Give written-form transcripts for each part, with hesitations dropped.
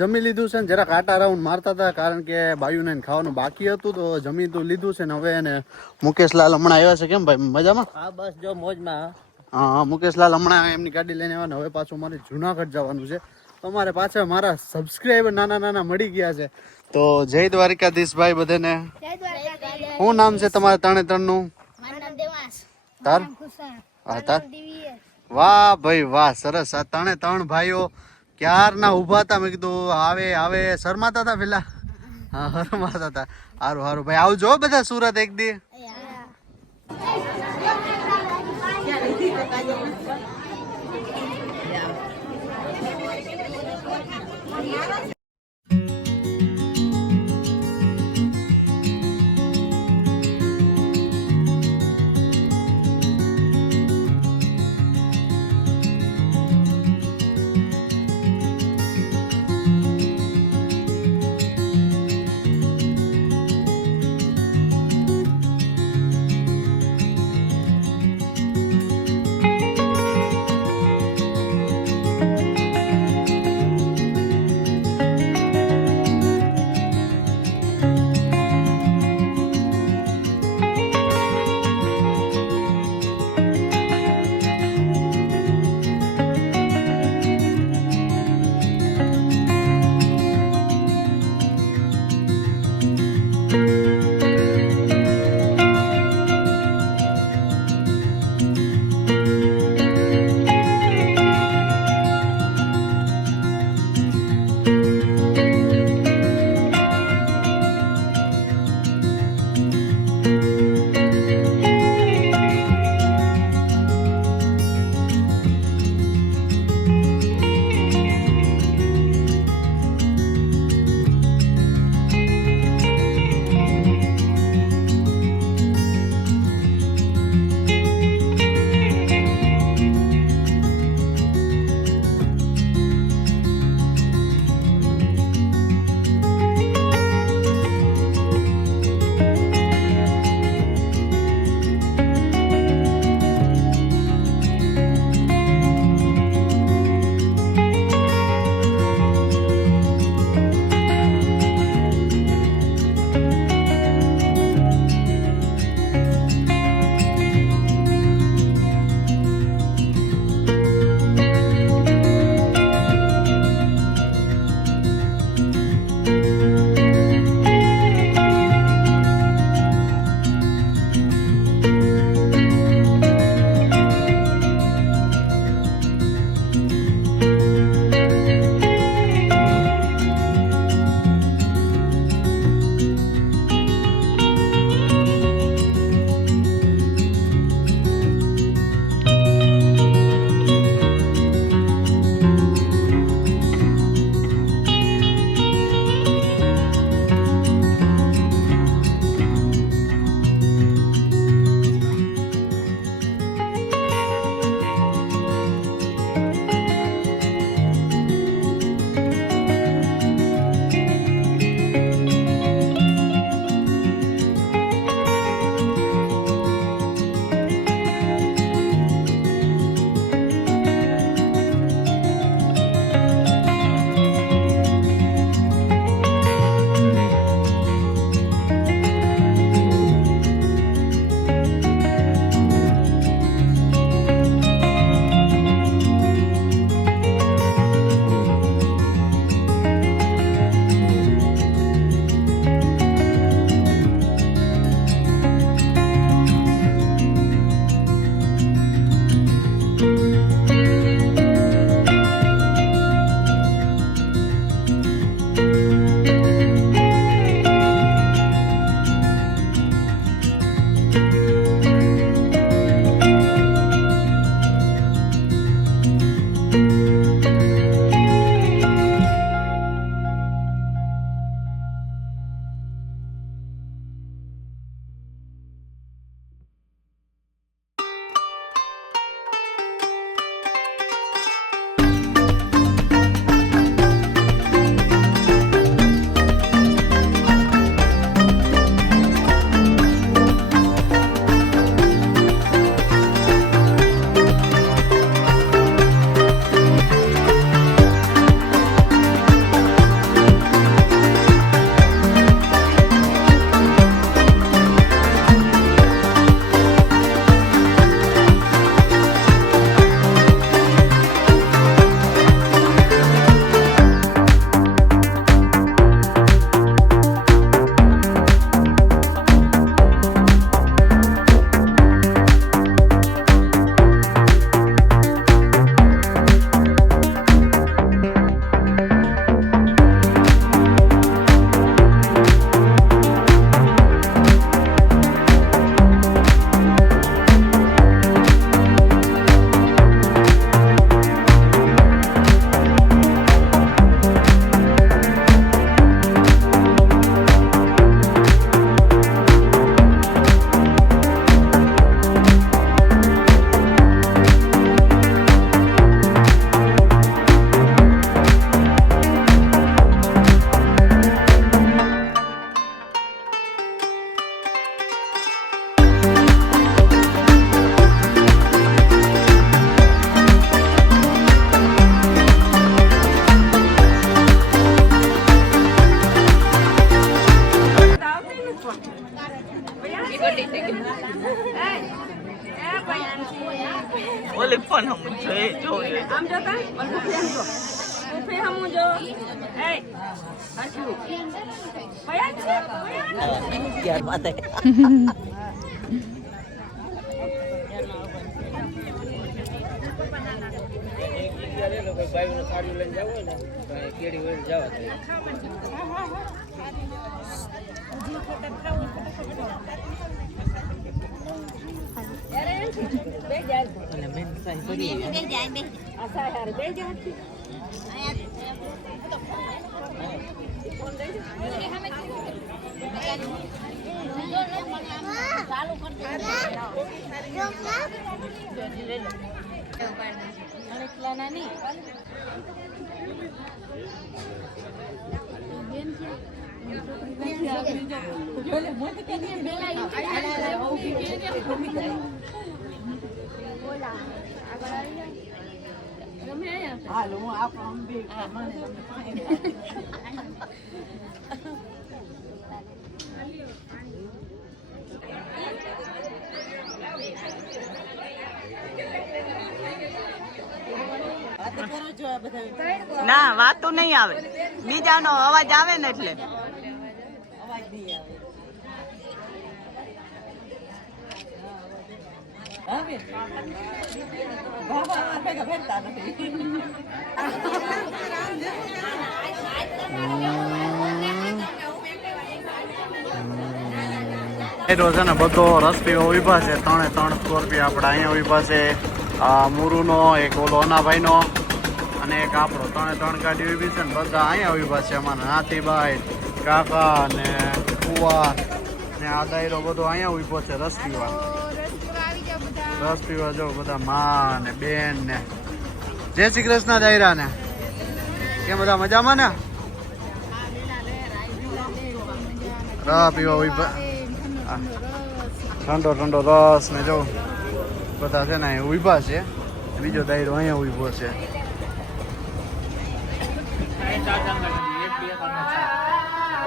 જમી લીધું છે ને જરા કાંટા રાઉન્ડ મારતા હતા કારણ કે બાયુને ખાવાનું બાકી હતું તો જમી તો લીધું છે ને હવે એને મુકેશલાલ હમણાં આવ્યા છે. કેમ ભાઈ મજામાં? હા બસ જો મોજમાં. હા મુકેશલાલ હમણાં એમની ગાડી લઈને આવ્યા ને હવે પાછું મારે જુનાગઢ જવાનું છે. તો અમારે પાછા મારા સબસ્ક્રાઈબર નાના મળી ગયા છે. તો જય દ્વારિકાધીશ ભાઈ બધાને. શું નામ છે તમારે ત્રણનું? તાર હા તાર વાહ ભાઈ વાહ સરસ. આ ત્રણ ભાઈઓ ક્યારના ઉભા હતા. મેં કીધું આવે શરમાતા હતા પેલા. હા શરમાતા હતા. સારું ભાઈ આવજો બધા સુરત એક દી. જોવાનો જોઈએ આમ જોતા પણ બુફે આમ જો બુફે હમ જો એ હસુ પયા છે ત્યાર બાદ ના વાતો નહીં આવે બીજાનો અવાજ આવે ને એટલે અવાજ નહીં આવે છે ને બધો રસ્તીઓ ઉભા છે 3 સ્કોર્પિયો આપડા અહીંયા ઉભા છે મુરુનો એક ઓલો અનાભાઈનો અને એક આપણો 3 ગાડી ઉભી છે ને બધા અહીંયા ઉભા છે અમારા નાથીભાઈ કાકા ને કુવા ને આ દાયરો બધો અહીંયા ઉભો છે રસ્તીવા જો બધા માં ને બેન ને જય શ્રી કૃષ્ણ દાયરા ને કેમ બધા મજામાં ને રા પીવા ઉભા ઠંડો રસ ને જો બધા છે ને અહીંયા ઉભા છે બીજો દાયરો અહીંયા ઉભો છે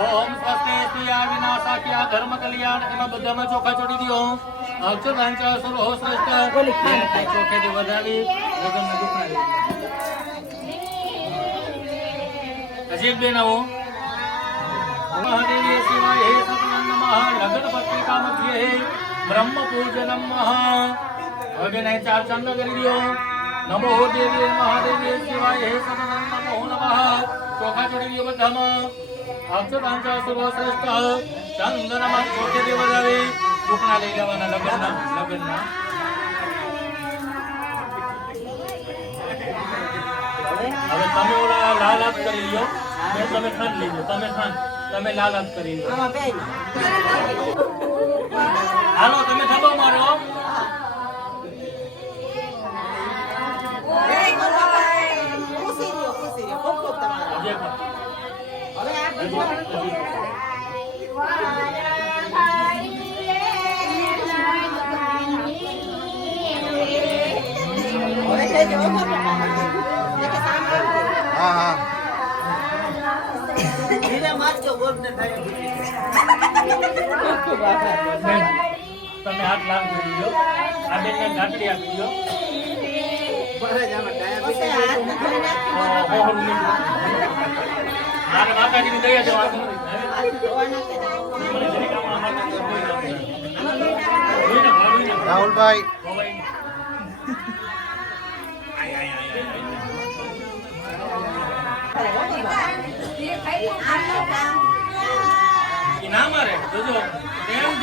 ઓમ સ્વસ્તિ સ્ત્રીયા વિનાશાક્યા ધર્મ કલ્યાણ એમાં બધામાં ચોખા છોડી દો અક્ષરાંચ સુરો શ્રેષ્ઠ ચોખેથી વધાવી લગ્ન દુખના હજી એક બેન આવો મહાદેવી શિવાય હે સતનંદ નમઃ લગ્ન પત્રિકા મધ્યે બ્રહ્મ પૂજનમ હવે બેન અહીં 4 ચાંદ કરી દો નમો દેવી મહાદેવી શિવાય હે સતનંદ નમો નમઃ ચોખા છોડી દો બધામાં અક્ષરાંચ સુરો શ્રેષ્ઠ ચંદનમાં ચોખેથી વધાવી દુખના લઈ લેવાના લગ્નના હવે તમે ઓલા લાલ હાથ કરી લ્યો તમે ખાન લીધો તમે લાલ હાથ કરી લો હાલો તમે ધબો મારો હા તમે હાથ લાલ કરી લો આ બેનને ઘાટડી આપી દો મારે માતાજીની દયા છે રાહુલભાઈ ના મારે જોજો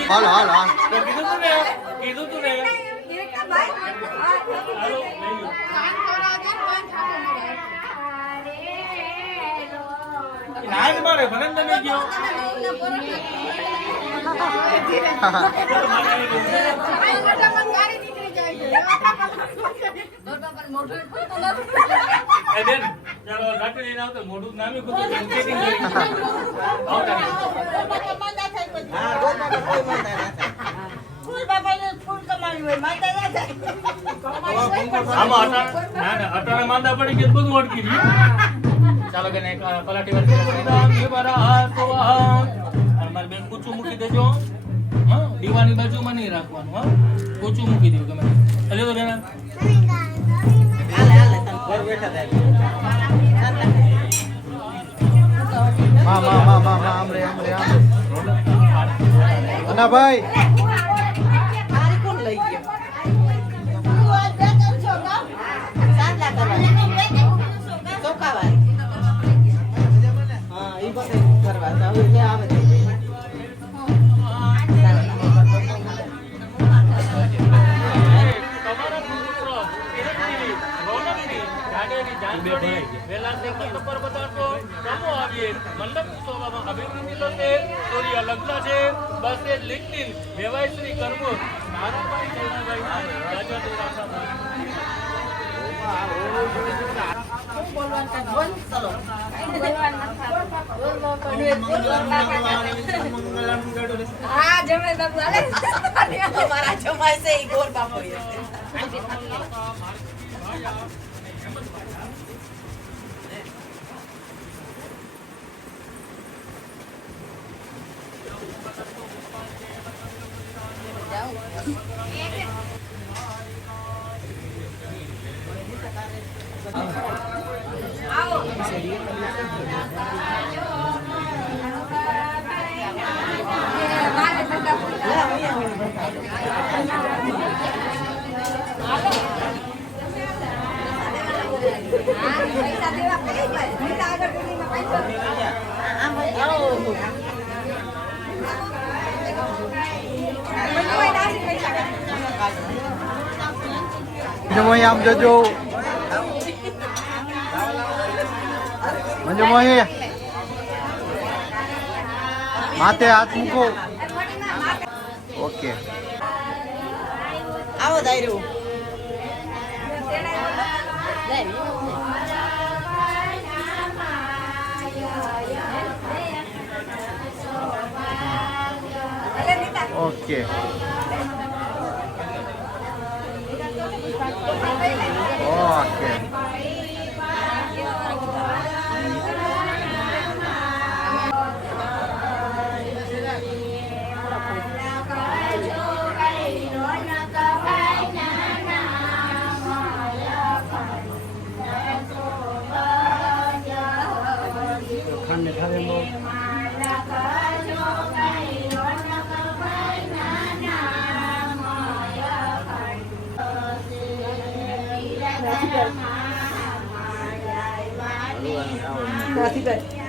હાલો કીધું તું ને હાલો ના જ મારે ભલે તમે ગયો બેન ચાલો રાત્રે લઈને આવતો મોઢું નામી ખુદ ચેકિંગ કરી અટાણે માંદા પડી ગયા બધું અટકી ગયું ચાલો કે પલાટી મારી બેન કૂચું મૂકી દેજો દીવાની બાજુમાં નહીં રાખવાનું હા કૂચું મૂકી દેવું તમે એટલે તો બેન આમ રે અના ભાઈ હા જમે બાપુ હાલે અમારા જમાય છે ઈ ગોર બાપુ પૈસા દેવા કઈ પૈસા આગળ પેલીમાં મંજુમોહી આમ જજો મંજુમોહી માથે હાથ મૂકો ઓકે આવો દાયરો ઓકે ઓકે નથી